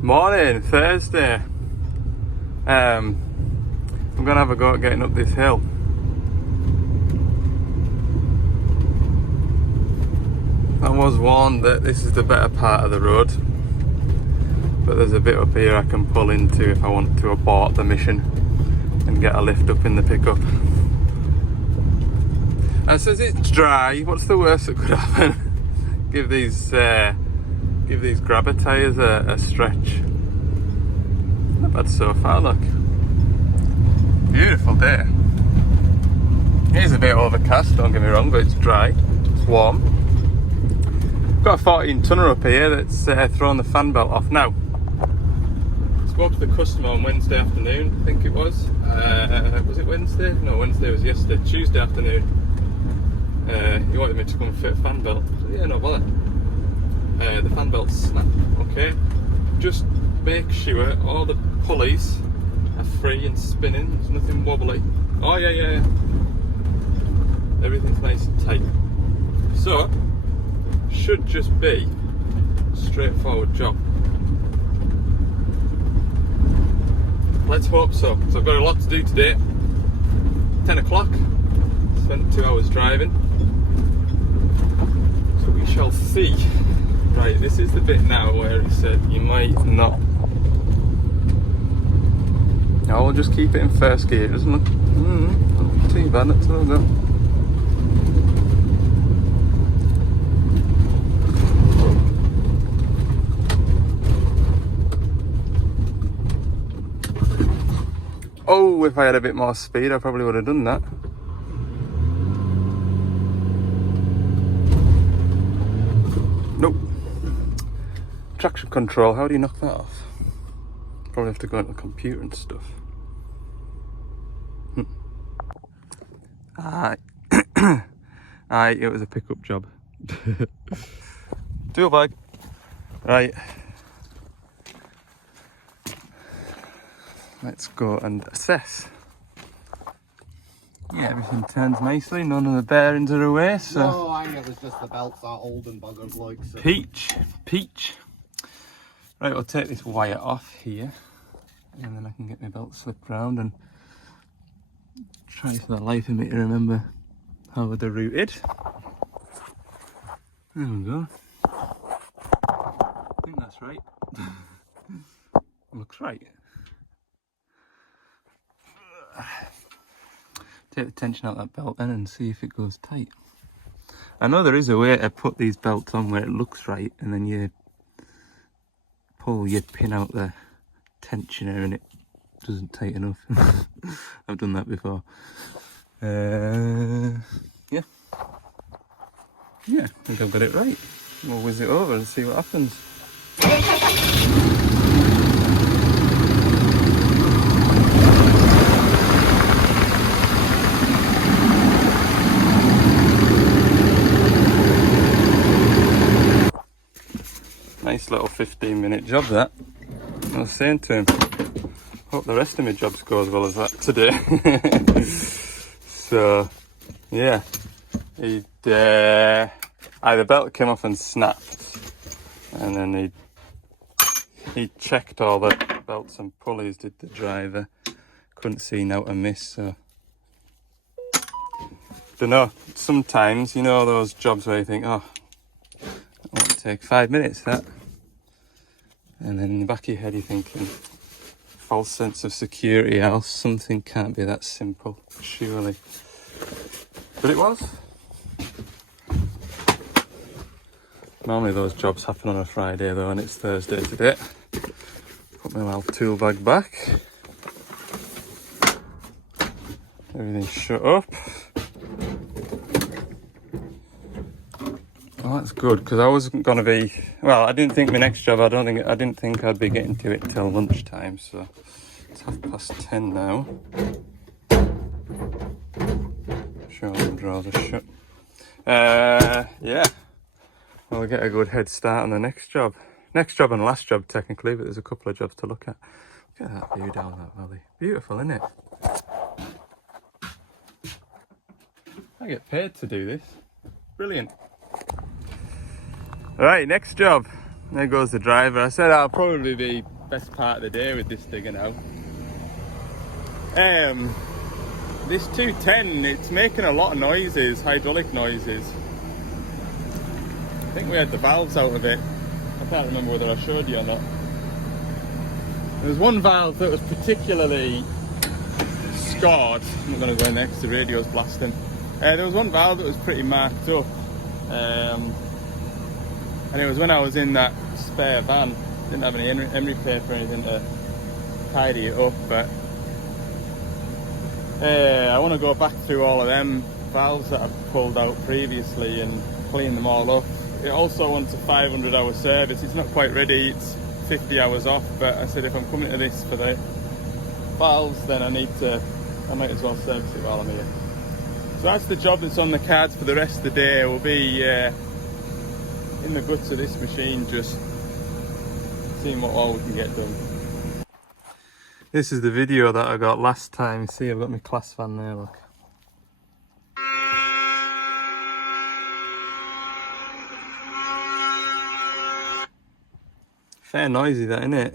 Morning, Thursday. I'm gonna have a go at getting up this hill. I was warned that this is the better part of the road, but there's a bit up here I can pull into if I want to abort the mission and get a lift up in the pickup. And it says it's dry. What's the worst that could happen? Give these grabber tyres a stretch. Not bad so far, look. Beautiful day. It is a bit overcast, don't get me wrong, but it's dry, it's warm. Got a 14 tonner up here that's thrown the fan belt off now. Spoke to the customer on Wednesday afternoon, I think it was. Was it Wednesday? No, Wednesday was yesterday. Tuesday afternoon. He wanted me to come and fit a fan belt. So, yeah, no bother. The fan belt's snapped, okay? Just make sure all the pulleys are free and spinning, there's nothing wobbly. Oh yeah. Everything's nice and tight. So, should just be a straightforward job. Let's hope so, because I've got a lot to do today. 10 o'clock, spent 2 hours driving. So we shall see. Right, this is the bit now where he said you might not. No, we'll just keep it in first gear, doesn't it? Not too bad, let's have a go. Oh, if I had a bit more speed, I probably would have done that. Nope. Traction control, how do you knock that off? Probably have to go into the computer and stuff. Aye, it was a pickup job. Tool bag. Right. Let's go and assess. Yeah, everything turns nicely, none of the bearings are away, so... No, I think it was just the belts are old and buggered like so. Peach. Right, I'll take this wire off here, and then I can get my belt slipped round and try for the life of me to remember how they're routed. There we go. I think that's right. Looks right. Take the tension out of that belt then and see if it goes tight. I know there is a way to put these belts on where it looks right, and then you pull your pin out the tensioner and it doesn't tighten enough. I've done that before. Yeah, I think I've got it right. We'll whiz it over and see what happens. Nice little 15-minute job that. I was saying to him, hope the rest of my jobs go as well as that today. So, yeah, the belt came off and snapped, and then he checked all the belts and pulleys, did the driver, couldn't see now to miss, so. Don't know, sometimes, you know those jobs where you think, oh, that won't take 5 minutes, that. And then in the back of your head you're thinking, false sense of security, else something can't be that simple, surely. But it was. Normally those jobs happen on a Friday though, and it's Thursday today. Put my little tool bag back. Everything's shut up. Oh, that's good, because I wasn't going to be... Well, I didn't think my next job, I didn't think I'd be getting to it till lunchtime, so... It's 10:30 now. Sure, the drawers are shut. Yeah. Well, I'll get a good head start on the next job. Next job and last job, technically, but there's a couple of jobs to look at. Look at that view down that valley. Beautiful, isn't it? I get paid to do this. Brilliant. Right, next job. There goes the driver. I said I'll probably be best part of the day with this digger now. This 210, it's making a lot of noises, hydraulic noises. I think we had the valves out of it. I can't remember whether I showed you or not. There was one valve that was particularly scarred. I'm not going to go in there because the radio's blasting. There was one valve that was pretty marked up. And it was when I was in that spare van. Didn't have any emery paper or anything to tidy it up, but I want to go back through all of them valves that I've pulled out previously and clean them all up. It also wants a 500-hour service. It's not quite ready, it's 50 hours off, but I said if I'm coming to this for the valves, then I might as well service it while I'm here. So that's the job that's on the cards for the rest of the day. We'll be in the guts of this machine, just seeing what all we can get done. This is the video that I got last time. See, I've got my class fan there, look. Fair noisy that, isn't it?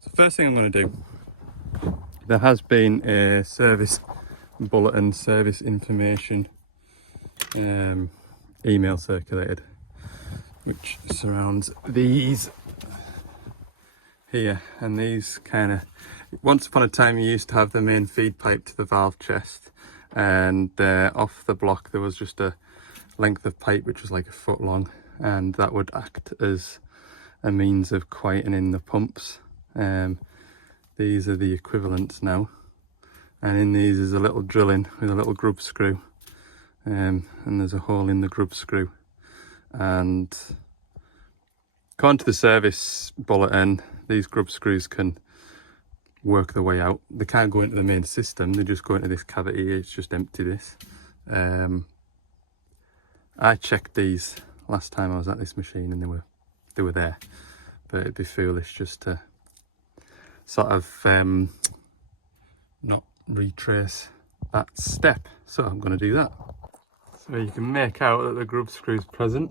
So first thing I'm going to do, there has been a service bulletin, service information email circulated, which surrounds these here, and these kind of, once upon a time you used to have the main feed pipe to the valve chest, and off the block there was just a length of pipe which was like a foot long, and that would act as a means of quietening the pumps. These are the equivalents now, and in these is a little drilling with a little grub screw, and there's a hole in the grub screw, and according to the service bulletin, these grub screws can work their way out. They can't go into the main system, they just go into this cavity. It's just empty, this. I checked these last time I was at this machine and they were there, but it'd be foolish just to sort of not retrace that step, so I'm going to do that. So you can make out that the grub screw's present.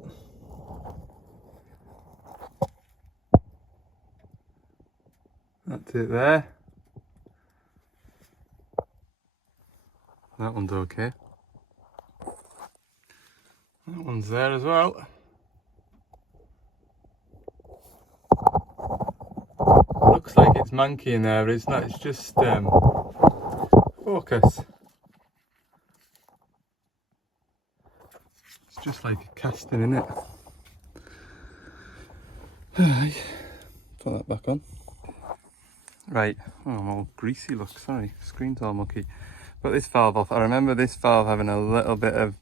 That's it there. That one's okay. That one's there as well. Looks like it's manky in there, but it's not. It's just focus. It's just like a casting, isn't it? Put that back on. Right, oh, I'm all greasy, look, sorry, screen's all mucky. Put this valve off. I remember this valve having a little bit of,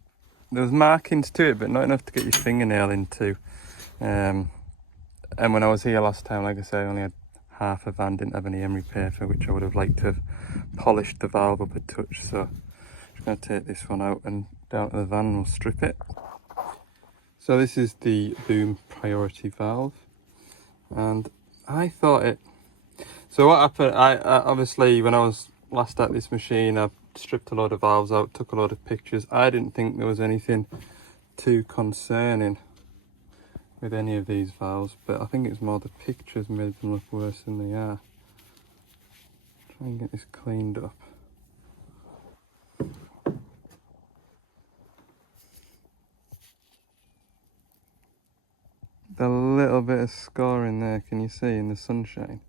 there was markings to it, but not enough to get your fingernail into. And when I was here last time, like I say, I only had half a van, didn't have any emery paper, which I would have liked to have polished the valve up a touch. So I'm just going to take this one out and down to the van and we'll strip it. So this is the boom priority valve, and I thought it, so what happened, I obviously when I was last at this machine, I stripped a load of valves out, took a load of pictures. I didn't think there was anything too concerning with any of these valves, but I think it's more the pictures made them look worse than they are. Try and get this cleaned up. A little bit of scar in there, can you see, in the sunshine?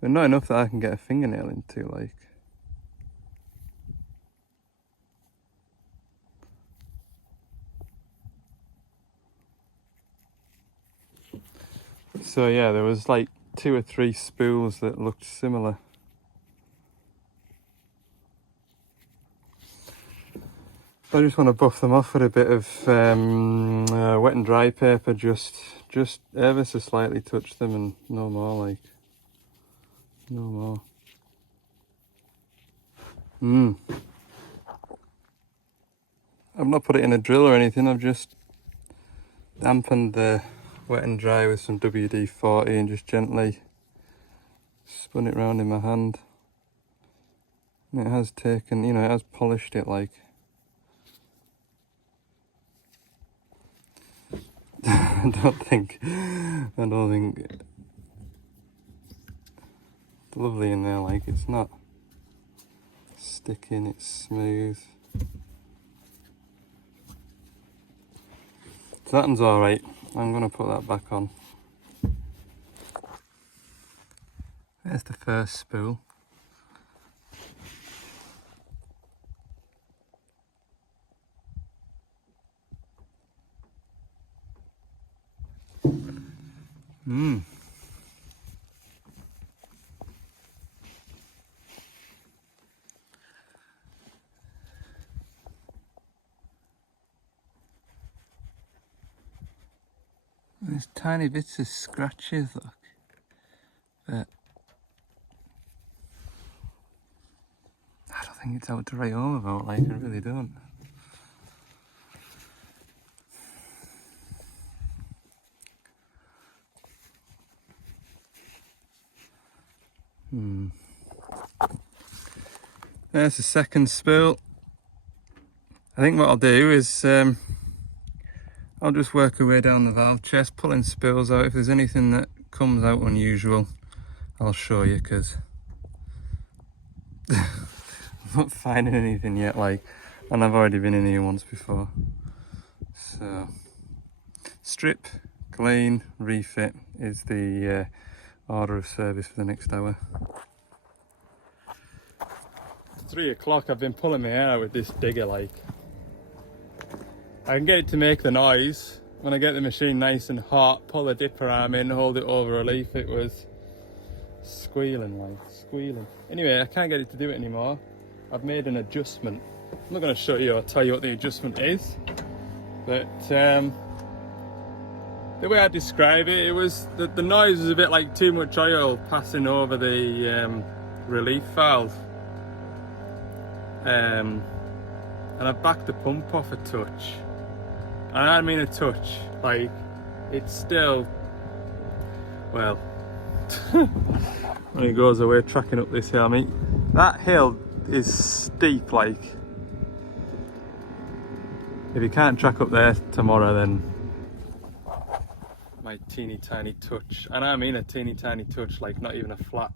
But not enough that I can get a fingernail into, like. So yeah, there was like 2 or 3 spools that looked similar. I just want to buff them off with a bit of wet and dry paper, just ever so slightly touch them and no more, like, no more. I've not put it in a drill or anything, I've just dampened the wet and dry with some WD-40 and just gently Spun it round in my hand. And it has taken, you know, it has polished it like. I don't think it's lovely in there, like it's not sticking, it's smooth. So that one's alright. I'm gonna put that back on. There's the first spool. There's tiny bits of scratches, look. But I don't think it's out to write home about, like, I really don't. There's the second spool. I think what I'll do is I'll just work our way down the valve chest, pulling spools out. If there's anything that comes out unusual, I'll show you, because I'm not finding anything yet, like, and I've already been in here once before. So, strip, clean, refit is the order of service for the next hour. 3 o'clock, I've been pulling my hair out with this digger, like. I can get it to make the noise. When I get the machine nice and hot, pull the dipper arm in, hold it over a leaf, it was squealing, like, squealing. Anyway, I can't get it to do it anymore. I've made an adjustment. I'm not going to show you or tell you what the adjustment is, but the way I describe it, it was the noise was a bit like too much oil passing over the relief valve. And I backed the pump off a touch. And I mean a touch, like, it's still, well, when he goes away tracking up this hill, I mean, that hill is steep, like, if you can't track up there tomorrow, then my teeny tiny touch, and I mean a teeny tiny touch, like not even a flat.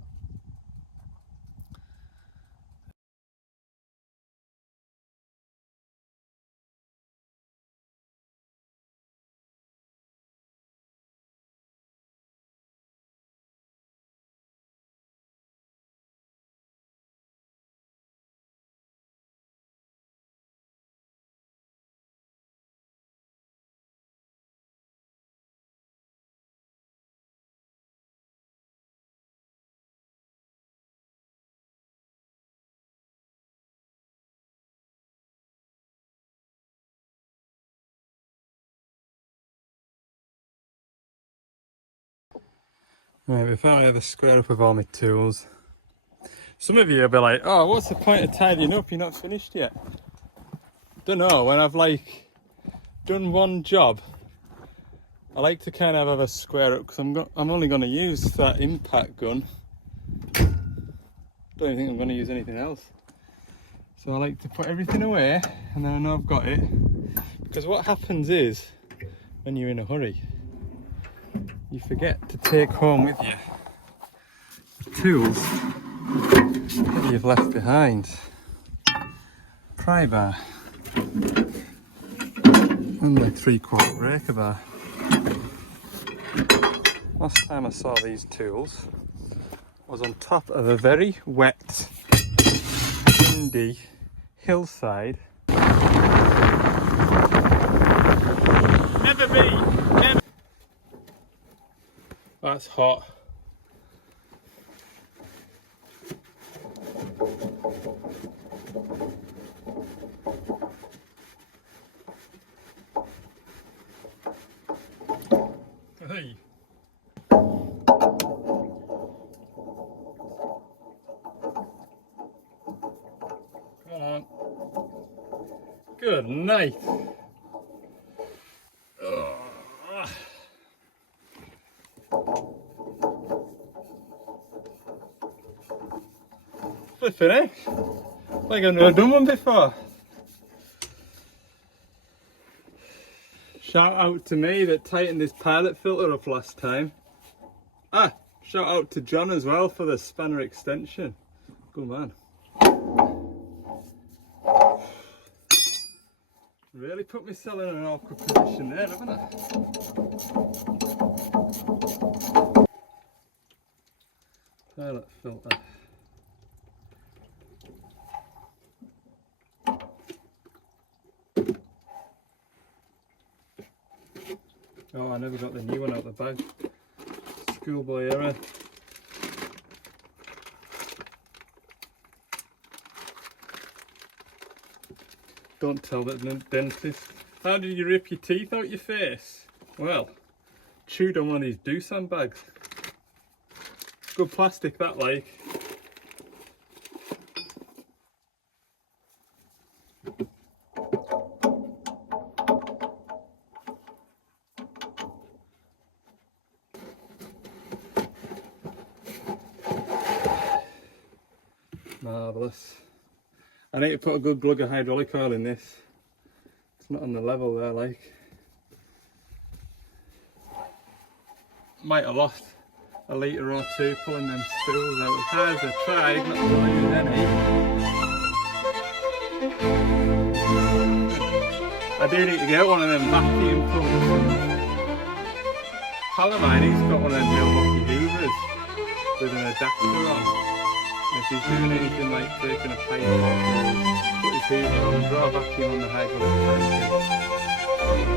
Right, before I ever square up with all my tools, some of you will be like, oh, what's the point of tidying up, you're not finished yet? Don't know, when I've like done one job, I like to kind of have a square up, because I'm only going to use that impact gun. Don't even think I'm going to use anything else. So I like to put everything away, and then I know I've got it. Because what happens is, when you're in a hurry, you forget to take home with you the tools that you've left behind. Pry bar and the 3/4 breaker bar. Last time I saw these tools was on top of a very wet, windy hillside. Never be, never. That's hot. Hey. Come on. Good night. Flipping it. Like I've never done one before. Shout out to me that tightened this pilot filter up last time. Ah, shout out to John as well for the spanner extension. Good man. Really put myself in an awkward position there, haven't I? Pilot filter. Oh, I never got the new one out of the bag. Schoolboy error. Don't tell that dentist. How did you rip your teeth out your face? Well, chewed on one of these Doosan bags. Good plastic that, like. Marvellous. I need to put a good glug of hydraulic oil in this. It's not on the level there, like. Might have lost a litre or two pulling them spools out. As hard as I tried not to lose any. I do need to get one of them vacuum pumps. Palomine, he's got one of them Milwaukee Hoovers with an adapter on. If he's doing anything like taking a pipe off, put his hoover on, draw a vacuum on the hydraulic tank,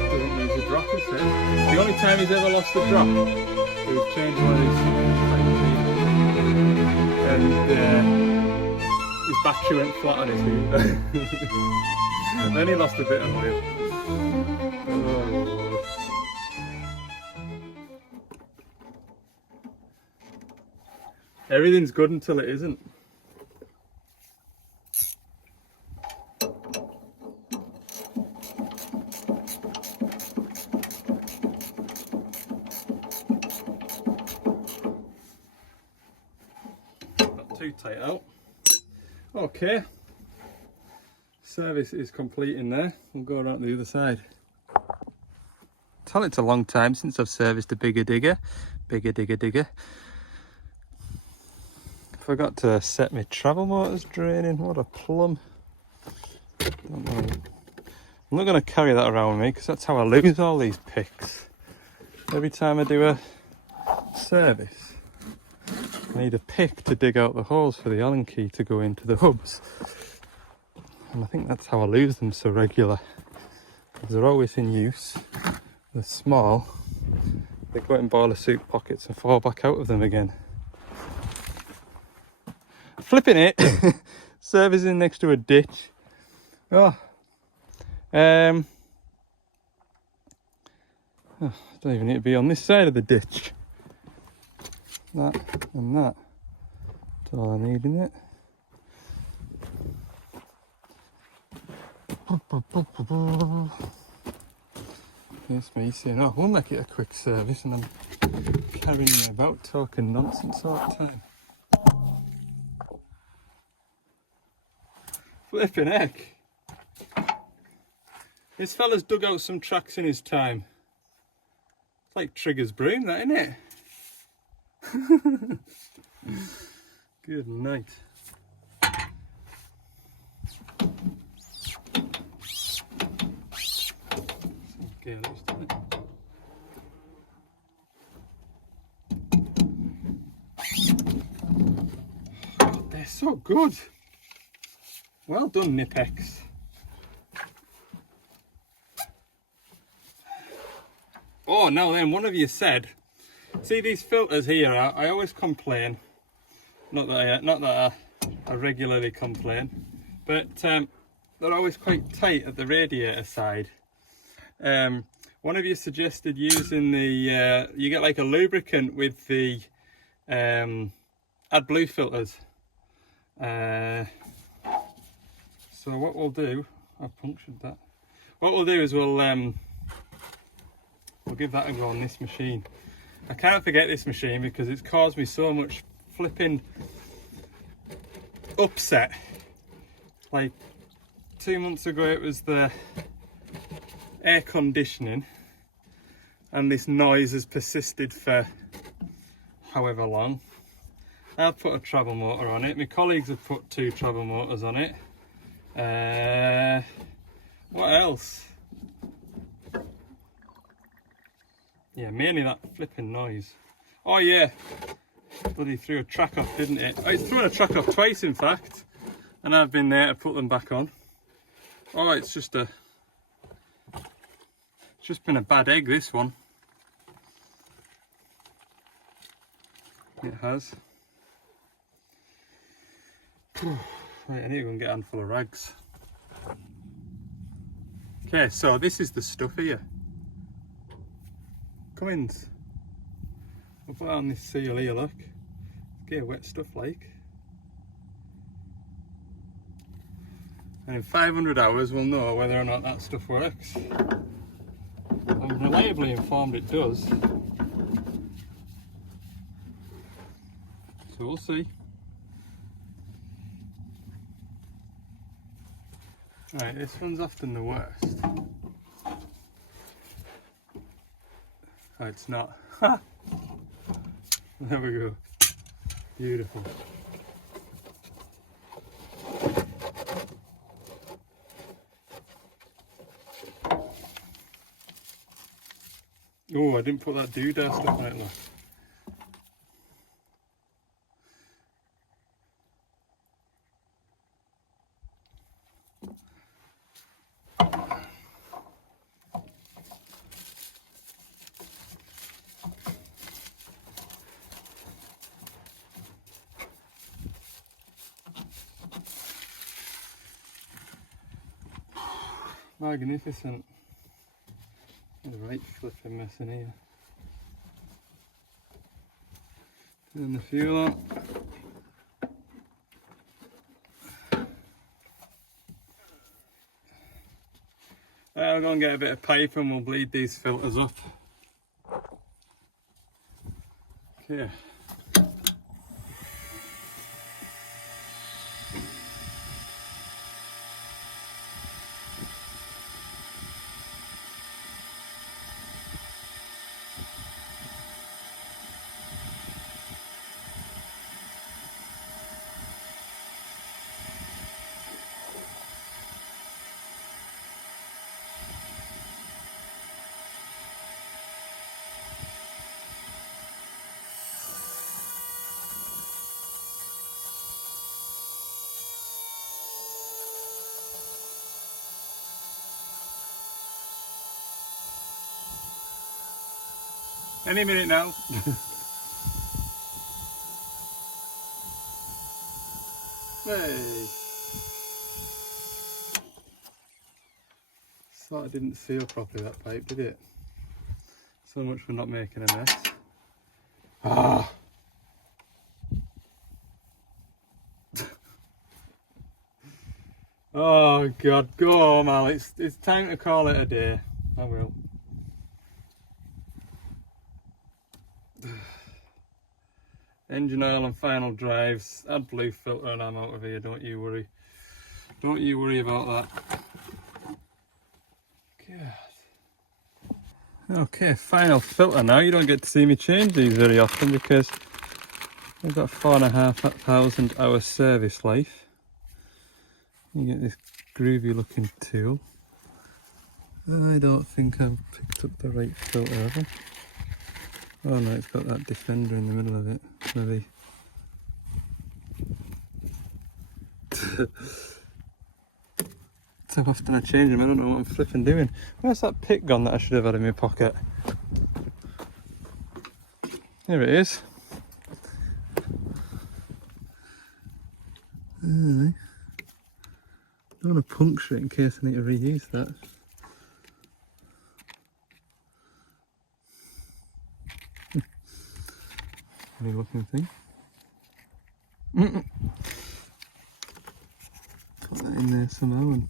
doesn't lose a drop, he says. The only time he's ever lost a drop, he would change one of his pipes and his battery went flat on his hoover. And then he lost a bit of oil. Oh, everything's good until it isn't. Not too tight out. Okay. Service is complete in there. We'll go around to the other side. Tell it's a long time since I've serviced a bigger digger. Digger. Forgot to set my travel motors draining. What a plum. Don't know. I'm not going to carry that around with me because that's how I lose all these picks. Every time I do a service, I need a pick to dig out the holes for the Allen key to go into the hubs. And I think that's how I lose them so regular. Because they're always in use. They're small. They go in boiler suit pockets and fall back out of them again. Flipping it, servicing next to a ditch. Oh, don't even need to be on this side of the ditch. That and that. That's all I need in it. It's me saying, oh, we'll make it a quick service, and I'm carrying you about talking nonsense all the time. Flipping heck. This fella's dug out some tracks in his time. It's like Trigger's broom, that, isn't it? Good night. Okay, let's do it. Oh, they're so good. Well done, Nipex. Oh, now then, one of you said, see these filters here, I always complain, not that I regularly complain, but they're always quite tight at the radiator side. One of you suggested using the, you get like a lubricant with the AdBlue filters. So what we'll do, I've punctured that. What we'll do is we'll give that a go on this machine. I can't forget this machine because it's caused me so much flipping upset. Like 2 months ago it was the air conditioning, and this noise has persisted for however long. I've put a travel motor on it. My colleagues have put 2 travel motors on it. What else? Yeah, mainly that flipping noise. Oh yeah, bloody threw a track off, didn't it? Oh, it's thrown a track off twice in fact, and I've been there to put them back on. Oh, it's just been a bad egg, this one. It has. Right, I need to go and get a handful of rags. Okay, so this is the stuff here. Cummins. We'll put on this seal here, look. Get wet stuff like. And in 500 hours we'll know whether or not that stuff works. I'm reliably informed it does. So we'll see. Right, this one's often the worst. Oh, it's not. There we go. Beautiful. Oh, I didn't put that doodah stuff on it, look. Magnificent. The right flipping mess in here. Turn the fuel on. I'll go and get a bit of pipe and we'll bleed these filters up. Okay. Any minute now. Hey. Sort of didn't seal properly, that pipe, did it? So much for not making a mess. Ah. Oh God, go home, Al. It's time to call it a day. I will. Engine oil and final drives. Add blue filter and I'm out of here, don't you worry. Don't you worry about that. God. Okay, final filter now. You don't get to see me change these very often because I've got 4,500 hour service life. You get this groovy looking tool. I don't think I've picked up the right filter, have I? Oh no, it's got that defender in the middle of it, maybe. So often I change them, I don't know what I'm flipping doing. Where's that pick gone that I should have had in my pocket? Here it is. I don't want to puncture it in case I need to reuse that. Funny looking thing. Put that in there somehow and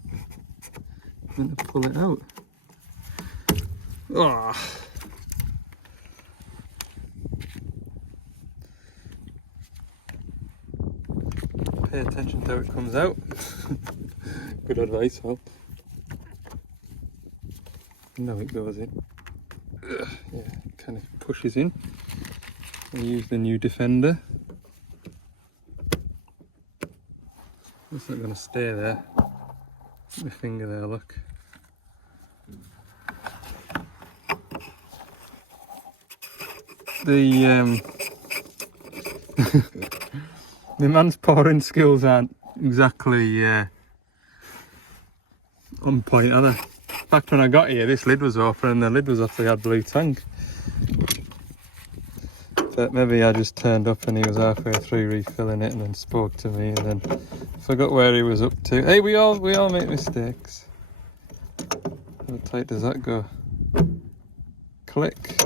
I'm going to pull it out. Oh. pay attention to how it comes out. Good advice, Al. Now it goes in. Ugh, yeah, it kind of pushes in. I use the new Defender. It's not going to stay there. My finger there, look. The the man's pouring skills aren't exactly on point, are they? In fact, when I got here, this lid was open and the lid was off the AdBlue tank. But maybe I just turned up and he was halfway through refilling it and then spoke to me and then forgot where he was up to. Hey, we all make mistakes. How tight does that go? Click.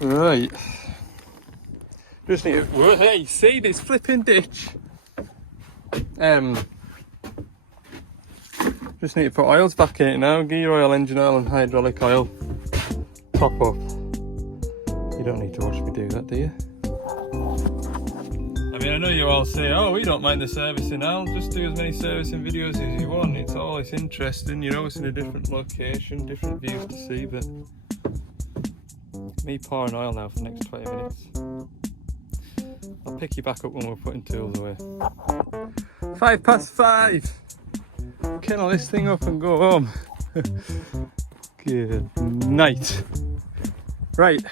Right. Just need to, hey, see this flipping ditch? Just need to put oils back in it now. Gear oil, engine oil and hydraulic oil. Top up. You don't need to watch me do that, do you? I mean, I know you all say, oh, we don't mind the servicing, Al. Just do as many servicing videos as you want. It's interesting. You're always in a different location, different views to see, but me pouring oil now for the next 20 minutes. I'll pick you back up when we're putting tools away. 5:05. Kennel this thing up and go home. Good night. Right.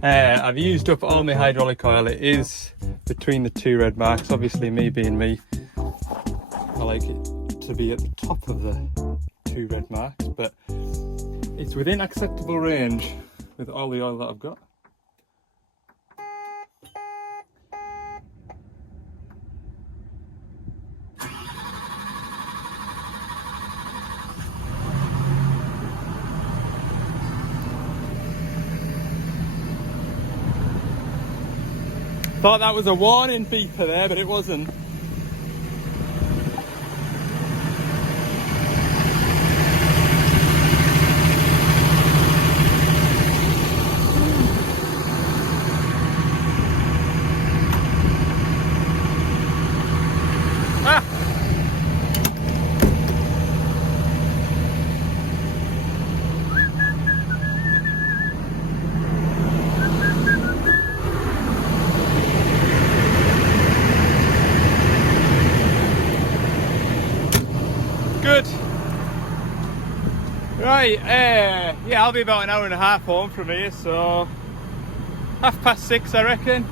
I've used up all my hydraulic oil. It is between the two red marks. Obviously, me being me, I like it to be at the top of the two red marks, but it's within acceptable range with all the oil that I've got. Thought that was a warning beeper there, but it wasn't. Good. Right, yeah, I'll be about an hour and a half home from here, so 6:30 I reckon.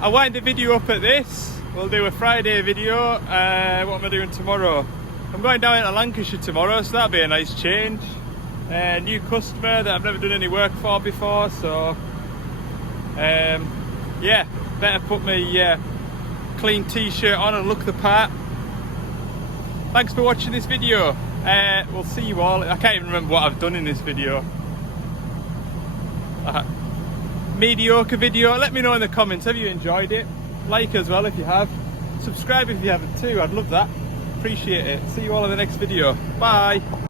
I'll wind the video up at this. We'll do a Friday video. What am I doing tomorrow? I'm going down into Lancashire tomorrow, so that'll be a nice change. New customer that I've never done any work for before, so yeah, better put my clean t-shirt on and look the part. Thanks for watching this video. We'll see you all. I can't even remember what I've done in this video. Mediocre video. Let me know in the comments, have you enjoyed it? Like as well if you have. Subscribe if you haven't too, I'd love that. Appreciate it. See you all in the next video. Bye.